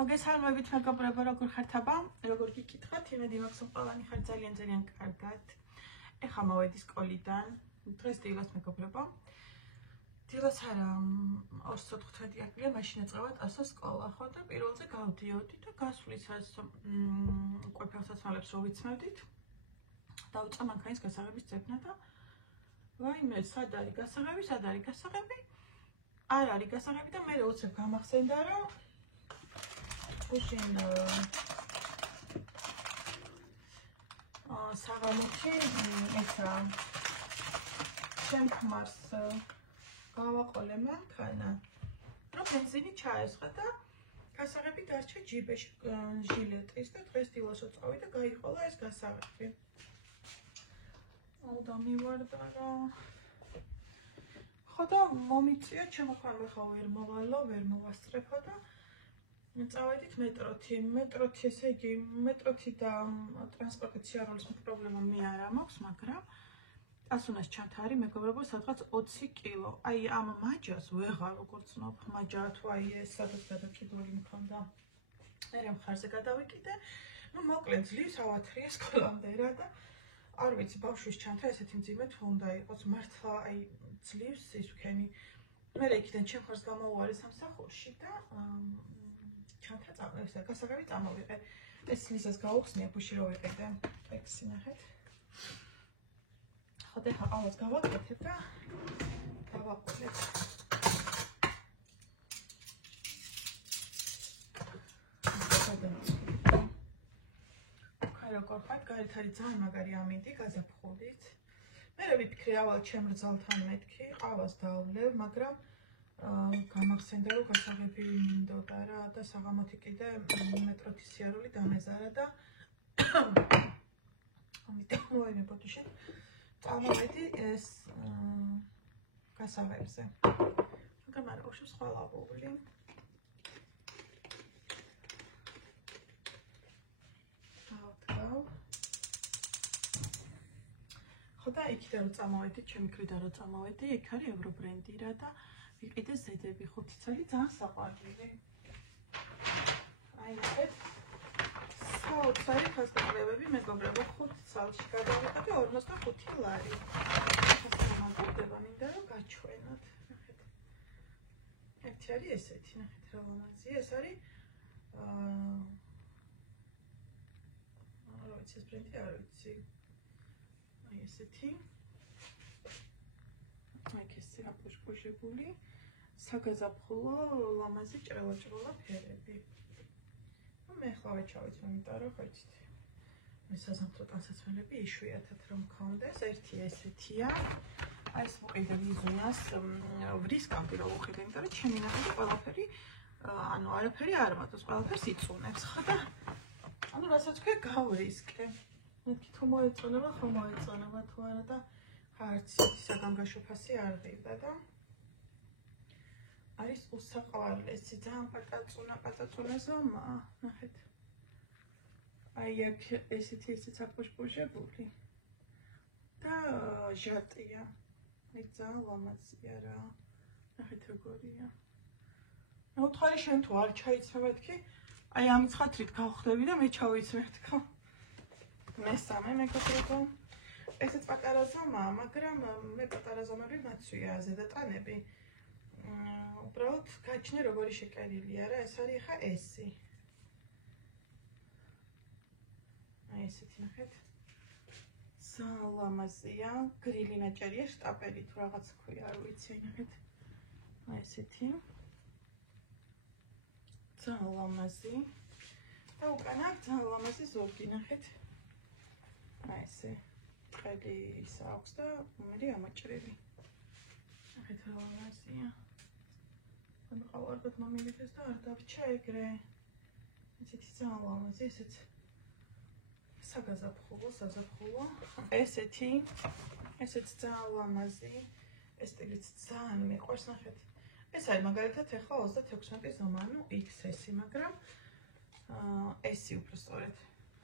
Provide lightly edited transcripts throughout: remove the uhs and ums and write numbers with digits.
მოგესალმებით მეგობრებო, როგორ ხართ აბა? როგორ გიკითხათ? იმედი მაქვს, რომ ყველანი ხართ ძალიან კარგად. ეხლა მოვედი სკოლიდან. დღეს დილას მეგობრებო. დილას არა, 2:15 აპრილი მაშინ ეწევა ტასო სკოლა, ხო და პირველზე გავდიოდი და გასვლისას უკვე ფეხსაცმელებს რო ვიცმევდით. დავუწყე მანქანის გასაღების ძებნა და ვაიმე, სად არის გასაღები? არ არის გასაღები და მე უცებ გამახსენდა, რომ უშენ საღამოთი ესა შენ ხმარს გავაყოლე მანქანა, რომ ბენზინი ჩაესხა და გასაღები დარჩა ჯიბეში ჟილეტის და დღეს დილას ვწავი და გაიყოლა ეს გასაღები. და მივარდა რა. ხო და მომიწია ჩემოქვანვე ხა ვერ მოვასწრებო და წავედით მეტროთი, ესე იგი მეტროთი და ტრანსპორტით სიარულის პრობლემა მე არ მაქვს, მაგრამ ასუნას ჩანთარი მეგობრებო სადღაც 20 კილო. აი ამ მაჯას ვეღარ ვგრძნობ, მაჯა თუ აი ეს სადაც გადაჭიდული მქონდა. მე მხარზე გადავიკიდე, ну მოკლედ ძლივს ავათრია სკოლამდე რა და არ ვიცი ბავშვის ჩანთა ესეთი მძიმე თუ უნდა იყოს, მართლა აი ძლივს ის ვქენი. მე იქიდან ჩემ ხარს გამოვარი სამსახურში და ჩანთა წამოვე, გასაღები წამოვიყე. ეს ლიზას გაუხსნია ფუში რო ვიყიდე. ექსი ნახეთ. ხო და ახალს გავაკეთებ და გავაყოლებ. როგორ ხარ? გარეთ არის ძალიან მაგარი ამინდი, გაზაფხულით. მე ვიფიქრე ავალ ჩემ რძალთან მეთქი, ყავას დავვლევ, მაგრამ გამახსენდა რომ გასაღები მინდოდა რა და საღამოთი კიდე მეტროთი სიარული დამეზარა და ამიტომ მოენებოდი შენ წამოვედი ეს გასაღებზე. მაგრამ არა უშავს სხვა ლაბოული. ხო და იქიდან რომ წამოვედი, ჩემი მხრიდან რომ წამოვედი, იქ არის ევრობრენდი რა და ვიყიდე ზედები 5 წელი ძალიან საყვარელი. აი ეს საოცარი ფასტაკლებები მეგობრებო 5 წელში გადავიყიდე 45 ლარი. ეს მაგდება მინდა რომ გაჩვენოთ. ნახეთ. ერთი არის ესეთი, ნახეთ რა ლამაზია, ეს არის რა ვიცი ეს ბრენდი არ ვიცი. აი ესეთი. აი ეს აპუშებული საგაზაფხულო ლამაზი ჭრელა ფერები. მე ახლა ვეჩავით, იმიტომ რომ ხო იცით. მე საზამთრო ტანსაცმელები იშვიათად რომ მქონდეს, ერთი ესეთია. აი ეს მოყიდე ლიზუნას ვრისკამპი რომ ვუყიდე, იმიტომ რომ ჩემი ნახევარი ყველაფერი ანუ არაფერი არ მაქვს, ყველაფერს იწუნებს, ხო და ანუ რასაც ქვია გავრისკე. მეთქი თუ მოეწონება, ხო მოეწონება თუ არა და არც საგანგაშო ფასი არ ღირდა და არის უსაყვარლესი, ძალიან პატაწუნა ზომა, ნახეთ. აი აქ ესეთი აპუშებული და ჟარტია. აი ძალიან ლამაზია რა. ნახეთ როგორია. მე ვთქვი შენ თუ არ ჩაიცმე მეთქი, აი ამ ცხათრით გავხდები და მე ჩავიცმე თქო. მესამე მეგობრებო. ესეც პატარა ზომაა, მაგრამ მე პატარა ზომები მაცვია ზედატანები. უბრალოდ გაჩნე როგორი შეკერილია რა, ეს არის ხა ესი. აი ესეთი ნახეთ. ძალიან ლამაზია, გრილი ნაჭერია, შტაპელი თუ რაღაც ქვია, არ ვიცი, ნახეთ. აი ესეთი. ძალიან ლამაზი. და უკანა ძალიან ლამაზი ზურგი, ნახეთ. აი ესე. ყელი ის აქვს და მე ამაჭრელი. ნახეთ რა ლამაზია. ანუ ყავარდად მომიგდეს და არ დავჭა ეგრე. ესეთი ძალიან ლამაზი, ესეც საზაფხულო. ესეც ძალიან ლამაზი. ეს სტილიც ძალიან მიყვარს, ნახეთ. ეს არის მაგალითად ახლა 36 ზომა, ანუ XS-ი, მაგრამ S-ი უფრო სწორედ.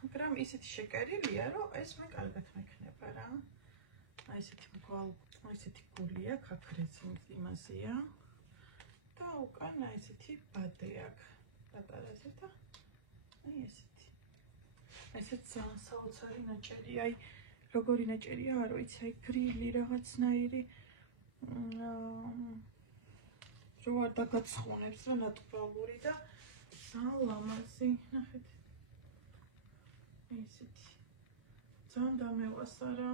მაგრამ ისეთი შეკერილია, რომ ეს მე კარგად მექნება რა. აი ესეთი გული აქვს, აქ რეცინი იმაზეა. და უკან აი ესეთი ბადე აქვს. პატარაზე და აი ესეთი. ესეც საოცარი ნაჭერია, აი როგორი ნაჭერია, არ ვიცი, აი გრილი რაღაცნაირი რო არ დაგაცხონებს რა ნატურალური და ძალიან ლამაზი, ნახეთ. ესეთი. ძალიან დამევასარა,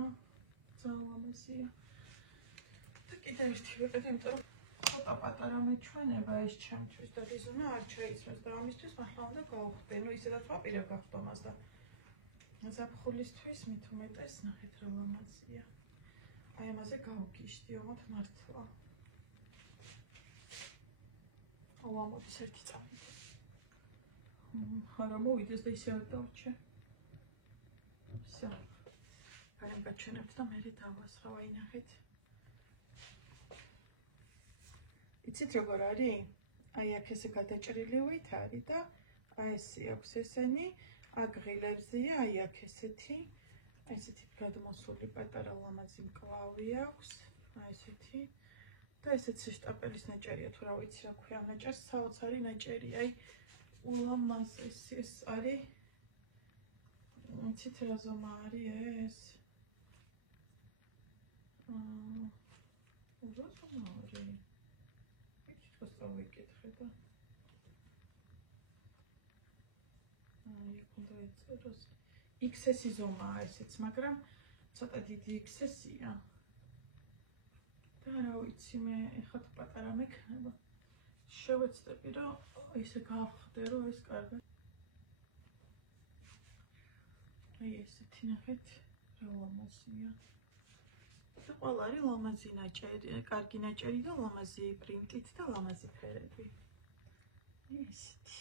ძალიან ლამაზია. და კიდე ერთი ვიყიდე, იმიტომ რომ ცოტა პატარა მეჩვენება ეს ჩემთვის და დიზონა არ შეიცვეს და ამისთვის მართლა უნდა გავხდე. ნუ ისედაც ვაპირებ გახდომას და ზაფხულისთვის მით უმეტეს ნახეთ რა ლამაზია. აი ამაზე გავგიშდი, ოღონდ მართლა. ამოდის ერთი წამი. არა მოვიდეს და ისევ დავჭე. всё. გარემ გაჩვენებთ და მე დავასხავ, აი ნახეთ. იცით როგორ არის? აი აქ ესე გადაჭრილი ვით არის და აი ესე აქვს ესენი, აქ ღილებზეა, აი აქ ესეთი. აი ესეთი გადმოსული პატარა ლამაზი მკლავი აქვს, აი ესეთი. და ესეც შტაპელის ნაჭერია, თუ რა ვიცი რა ქვია ნაჭერს, საოცარი ნაჭერია, აი ულამაზესი ეს არის. იცით რა ზომა არის ეს? რა ზომა არის? იქ ვიკითხე და იქ უნდა ეწეროს. XS ზომაა ესეც, მაგრამ ცოტა დიდი XS-ია. და რა ვიცი მე ეხლა თუ პატარა მექნება. შევეცდები რომ ისე გავხდე რომ ეს კარგი. აი ესეთი ნახეთ რა ლამაზია. და ყველა არის ლამაზი ნაჭერი, კარგი ნაჭერი და ლამაზი პრინტით და ლამაზი ფერები. ესეთი.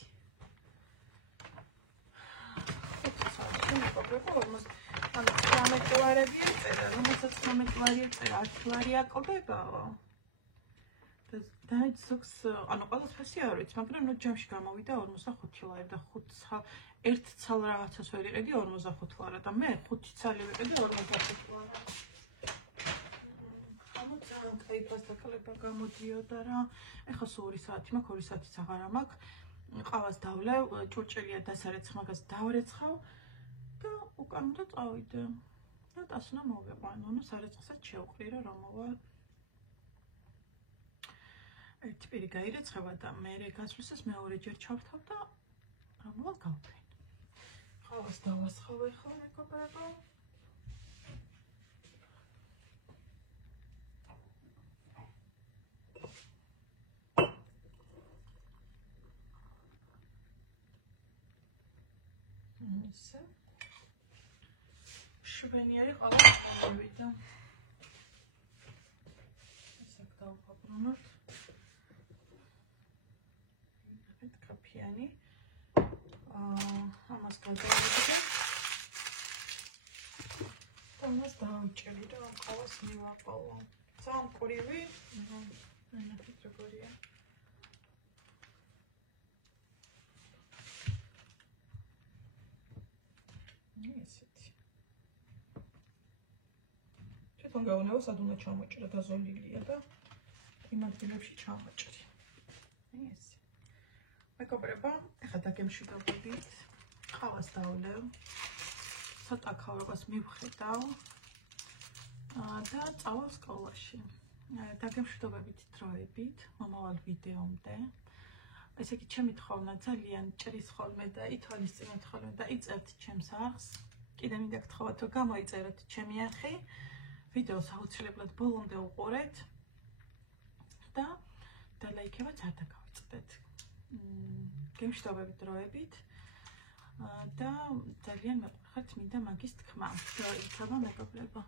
ანუ 19 ლარები ეწერა, რომელსაც 19 ლარი ეწერა, 10 ლარი აკობებაო. და ზოგს, ანუ ყველაფერს არ ვიცი, მაგრამ ნუ ჯამში გამოვიდა 45 ლარი და 5 ერთ ცალ რაღაცას ვერ იყედი 45 ლარა და მე 5 ცალი ვიყედი 45 ლარა. ძალიან კაი ფასტაკლება გამოდიოდა რა. ეხლა სულ 2 საათი მაქვს, 2 საათიც აღარა მაქვს. ყავას დავლევ, ჭურჭელია დასარეცხ მაგას დავრეცხავ და უკან უნდა წავიდე. და დასვნა მოვიყვანო, ნუ სარეცხსაც შევყრიე რომ მოვალ. ერთი პირი გაირეცხება და მე გასვლისას მეორეჯერ ჩავთავ და რომ მოვალ გავფრენ. ყავას დავასხავ ეხლა მეგობრებო. ისე შვენიერი ყავა მოვიდა. ისე დავუყაბრუნოთ. ნახეთ კაფიანი. ამას გადავიდე. ამას დავჭერი და ყავას მივაყავო. ძალიან ყრივი. ნახეთ როგორია. ესეთი. თვითონ გავუნევა სად უნდა ჩამოჭრა, დაზოლილია და იმ ადგილებში ჩამოჭრი. ესე. მეგობრებო, ეხლა დაგემშვიდობებით. ყავას დავლევ. ცოტა ქავრობას მივხედავ. და წავალ სკოლაში. დაგემშვიდობებით დროებით, მომავალ ვიდეომდე. ესე იგი ჩემი თხოვნა ძალიან ჭრის ხოლმე და ითვალისწინოთ ხოლმე და იწერთ ჩემს არხს. კიდე მინდა გთხოვათ რომ გამოიწეროთ ჩემი არხი. ვიდეოს აუცილებლად ბოლომდე უყურეთ და ლაიქებაც არ დაგავიწყდეთ. გემშვიდობებით დროებით და ძალიან მეყვარხართ მინდა მაგის თქმა. დროებით მეგობრებო.